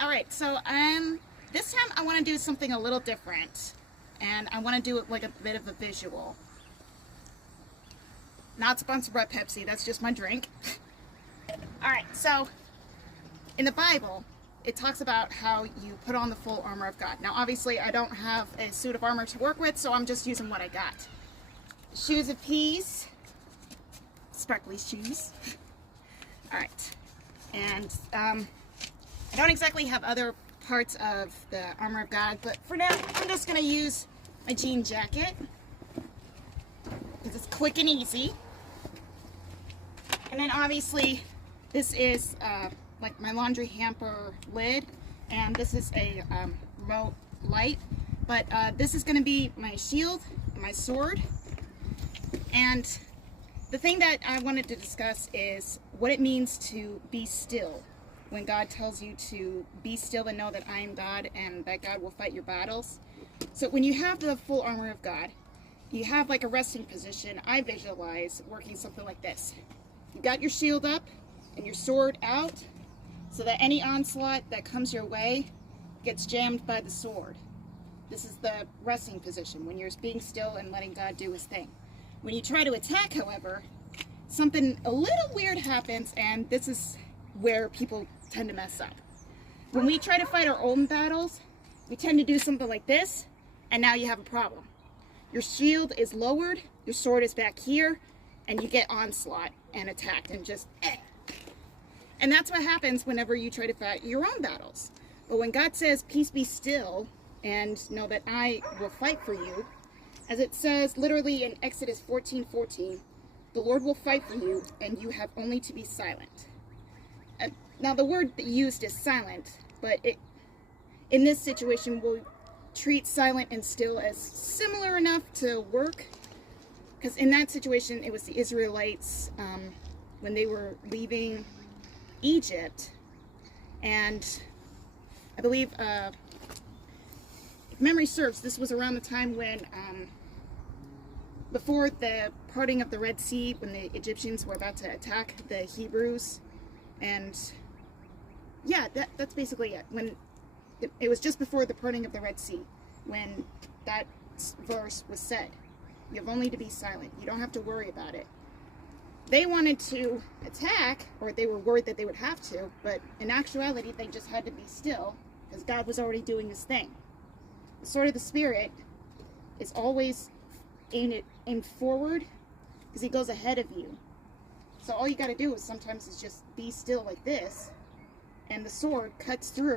All right, so this time I want to do something a little different, and I want to do it like a bit of a visual. Not sponsored by Pepsi, that's just my drink. All right, so in the Bible, it talks about how you put on the full armor of God. Now, obviously, I don't have a suit of armor to work with, so I'm just using what I got. Shoes of peace, sparkly shoes. All right, and I don't exactly have other parts of the armor of God, but for now, I'm just gonna use my jean jacket because it's quick and easy. And then obviously, this is like my laundry hamper lid, and this is a remote light. But this is gonna be my shield, my sword. And the thing that I wanted to discuss is what it means to be still. When God tells you to be still and know that I am God and that God will fight your battles. So when you have the full armor of God, you have like a resting position. I visualize working something like this. You got your shield up and your sword out so that any onslaught that comes your way gets jammed by the sword. This is the resting position when you're being still and letting God do his thing. When you try to attack, however, something a little weird happens, and this is where people tend to mess up. When we try to fight our own battles, we tend to do something like this, and now you have a problem. Your shield is lowered, your sword is back here, and you get onslaught and attacked and just And that's what happens whenever you try to fight your own battles. But when God says, peace be still, and know that I will fight for you, as it says literally in Exodus 14:14, the Lord will fight for you, and you have only to be silent. Now the word used is silent, but in this situation we'll treat silent and still as similar enough to work, because in that situation it was the Israelites when they were leaving Egypt, and I believe, if memory serves, this was around the time when before the parting of the Red Sea, when the Egyptians were about to attack the Hebrews. And yeah, that's basically it. When it was just before the parting of the Red Sea, when that verse was said. You have only to be silent. You don't have to worry about it. They wanted to attack, or they were worried that they would have to, but in actuality, they just had to be still, because God was already doing his thing. The sword of the Spirit is always aimed forward, because he goes ahead of you. So all you got to do is sometimes is just be still like this, and the sword cuts through